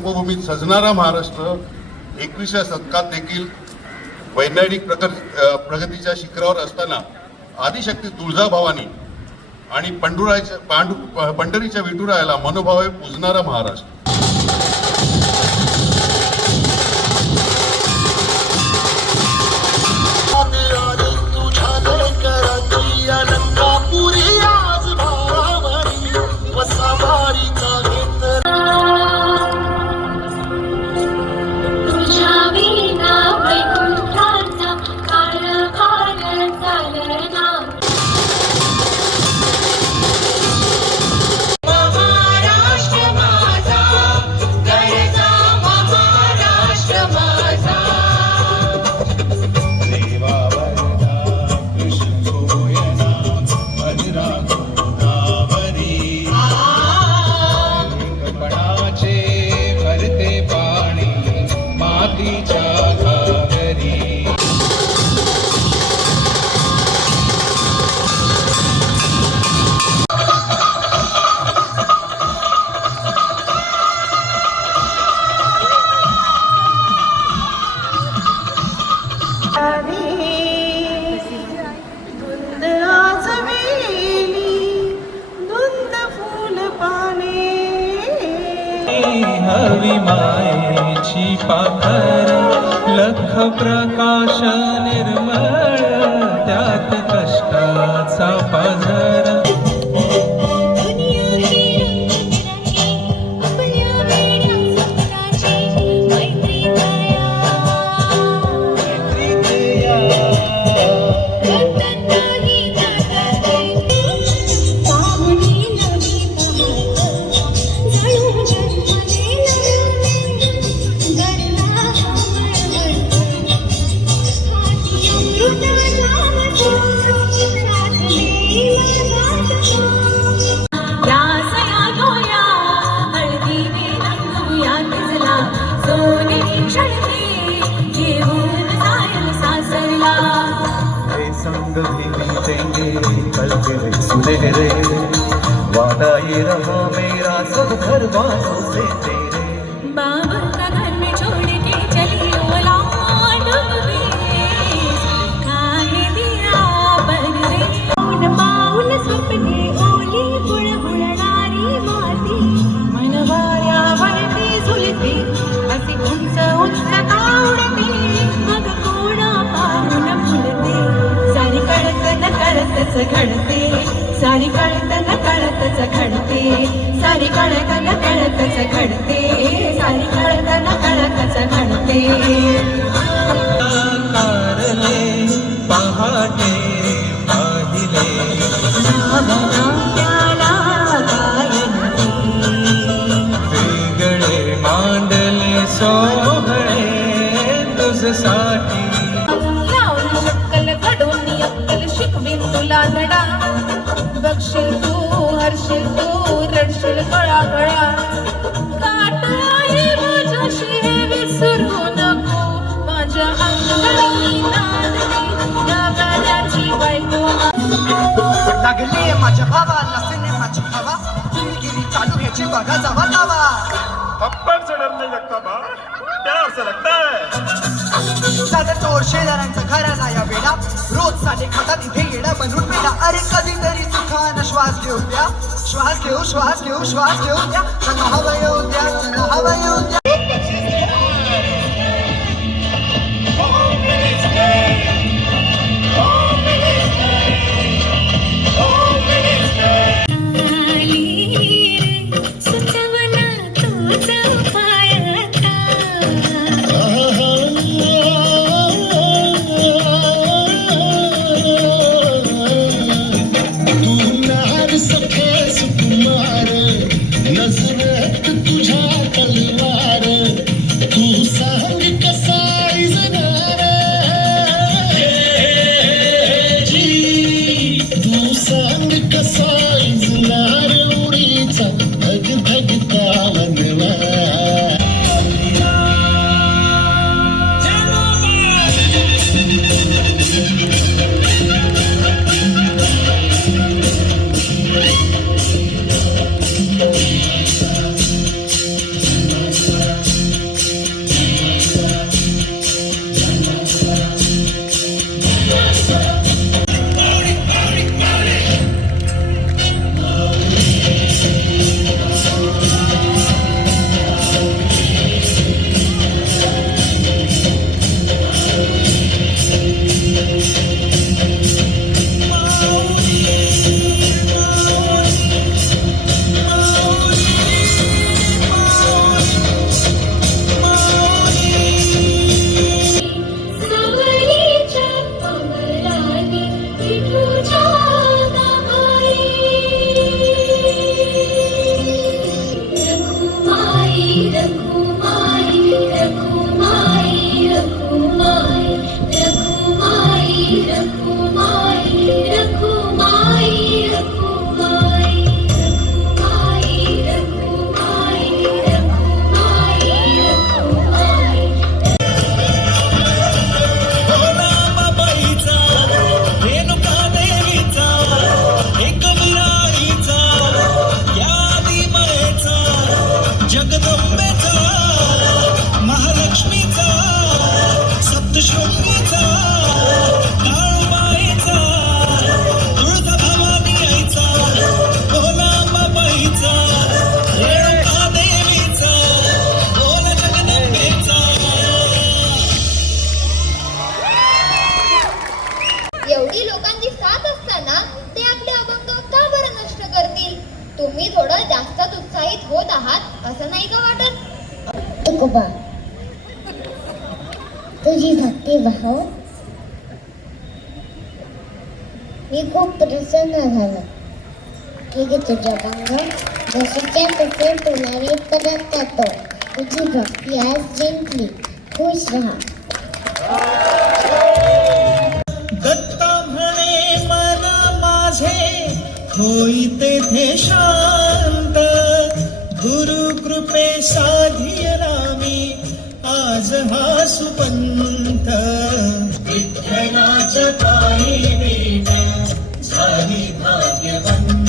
तपोभूमीत सजणारा महाराष्ट्र 21व्या शतकात देखील वैज्ञानिक प्रगतीच्या शिखरावर असताना आदिशक्ती तुळजाभवानी आणि पंढरीच्या विठुरायाला मनोभावे पूजणारा महाराष्ट्र. हवी मायेची पाखर लख प्रकाश निर्मळ त्यात कष्टाचा पाझर. सुनहरे वादा ये रहा मेरा सब घर वालों से तेरे. बाबा का घर में छोड़ के चली औलाद काहे दिया बररे पाऊल पाऊल स्वप्ने ओली बुळ बुळणारी माती मनवाऱ्या वरती झुलते असे उंच उंच तावडते मग कोणा पाऊल फुलते सारी कळतच घडते सारी कळतच घडते सारी कळतच घडते सारी कळतच घडते. कारले पहाटे पाहिले नामनाला गायन वेगळे मांडले सोहळे तुझसाठी. लावून शक्कल घडून अक्कल शिकवीन तुला धडा बघशील तू हरशील तू रडशील गळा गळा काट आहे माझ्याशी हे विसरू नको माझ्या अंगाई नांदली या गाण्याची बायको लागली माझ्या भावाला सिनेमाची हवा तुम्ही गिरी चालू ह्याची बघा जावा दावा. थप्पड़ से डर नहीं लगता बा, प्यार से लगता है. साधं चोर शेजाऱ्यांचं घराला या वेळा रोज साडे खातात इथे येडा बनून मेला. अरे कधीतरी सुखानं श्वास घेऊ द्या श्वास घेऊ द्या चला हवा येऊ द्या चला हवा येऊ द्या. नजरेत तुझ्या तलवार थोडं जास्तच उत्साहित होत आहात असं नाही का वाटत? तुकोबा, तुझी भक्ती भाव मी खूप प्रसन्न झालो. ठीक आहे, तुझ्या पंग जशीच्या तसे तुला वेद करत जातो. तुझी भक्ती आज जिंकली. खुश राहा. दत्ता म्हणे मन माझे होई तेथे शांत. गुरु कृपे साधियला मी आज हा सुपंथ. विठ्ठलाचं पायी वीण झाली भाग्यवंत.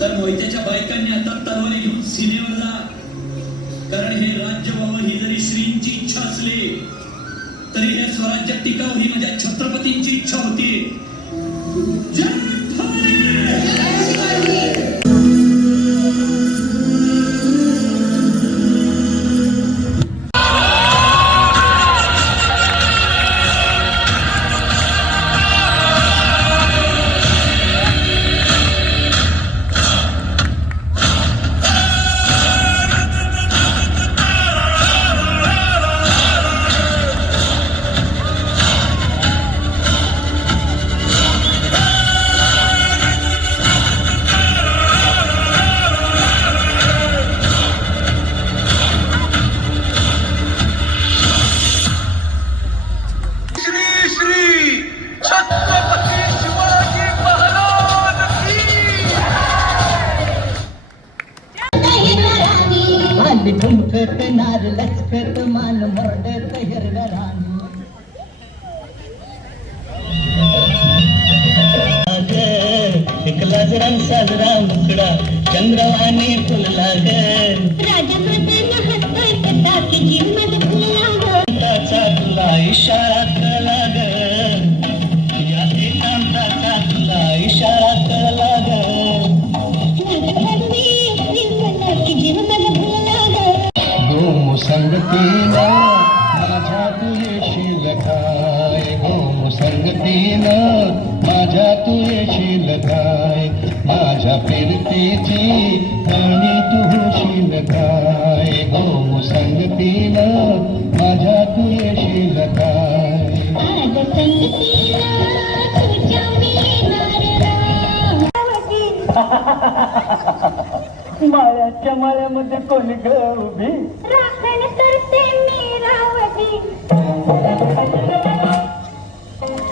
तर मोहित्याच्या बायकांनी आता तलवारी घेऊन सीमेवर जा. कारण हे राज्य व्हावं ही जरी श्रींची इच्छा असली तरी हे स्वराज्य टिकावं ही माझ्या छत्रपतींची इच्छा होती. ठुमकत नार लचकत मान मोरडत हिरव्या राणी. एकला जरा साजरा मुकडा चंद्रवाणी फुलला ग. तुला इशारा कळला ग. या एकांताचा तुला इशारा कळला ग. संगतीनं माझ्या तू येशील काय. गो संगतीनं माझ्या तू येशील काय. माझ्या फिरतीची आणि तू होशील काय. गो संगतीनं माझ्या तू येशील काय. मायाच्या माळ्यामध्ये कोण ग उभी.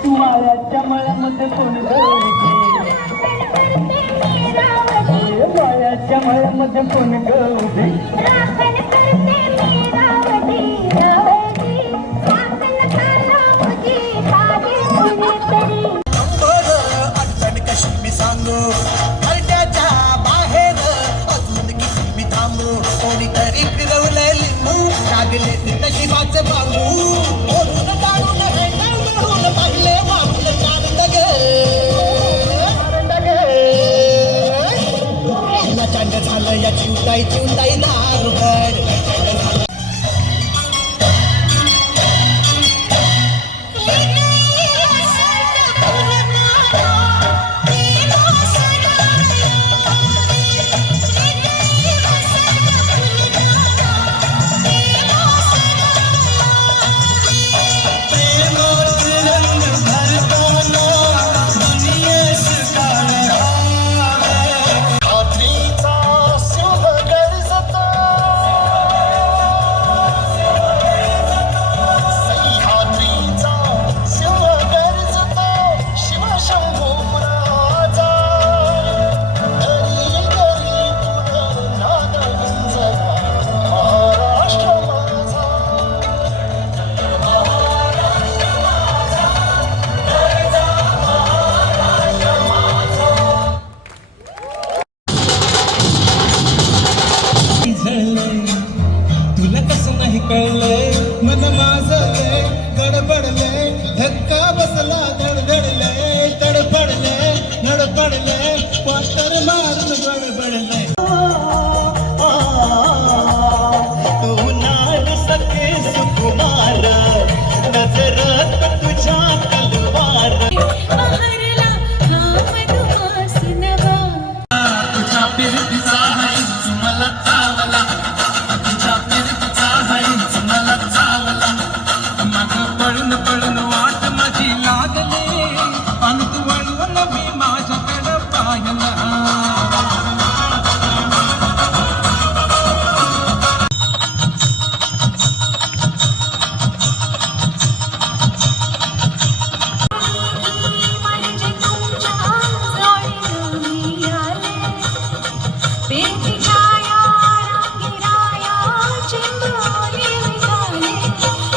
मायाच्या माळ्यामध्ये कोण ग उभी. मायाच्या माळ्यामध्ये कोण ग उभी. अडचण कशी मी सांगू. घरट्याच्या बाहेर अजून किती मी थांबू. कोणीतरी फिरवलंय लिंबू लागले नशिबाचे बांबू. ओढून काढून हेंडाळून पाहिले वाहून चांद गे. चांद झालं या चिवताई चिवताई दारुगड. तू नाल सके सुकुमार नजरात तुझ्या तलवार बहरला हा मधुमास नवा तुझ्या फिरतीचा हाईच मला चावला तुझ्या फिरतीचा हाईच मला चावला मग पळून पळून वाट माझी लागले आणि तू वळवळ मी माझ्याकडं पाहिला म्हणजे तुमच्या जोडीनं मी आले पेटीच्या या रांगेराया चिंबोरी विसाले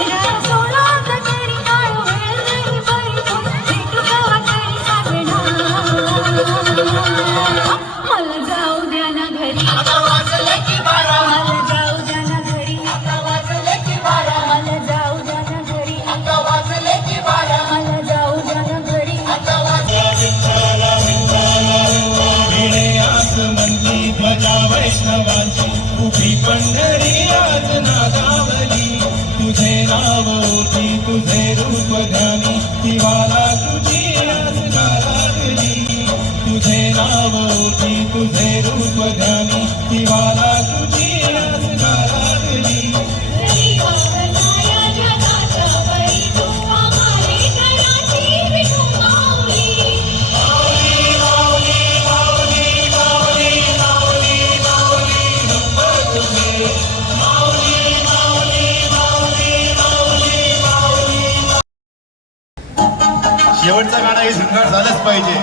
रा सोडा कटरी काय वेळ नाही बरी तो भेटू कवा तरी सागणा मला जाऊ द्या ना घरी आता वाजले की बारा मला जाऊ द्या ना घरी आता वाजले की बारा मला जाऊ द्या ना घरी आता वाजले की बारा मला जाऊ द्या ना घरी आता मंदी ध्वजा वैष्णवांची उभी पंढरी आज नागावली तुझे नाव ओठी तुझे रूप ध्यानी दिवाला तुझी आज नागावली तुझे नाव ओठी तुझे रूप ध्यानी दिवाला तुझी आज नागावली घरी वावरणाऱ्या जगाच्या बळी तू आम्हाले घराची विठू माऊली शेवटचं गाणं हे झुंगाट झालंच पाहिजे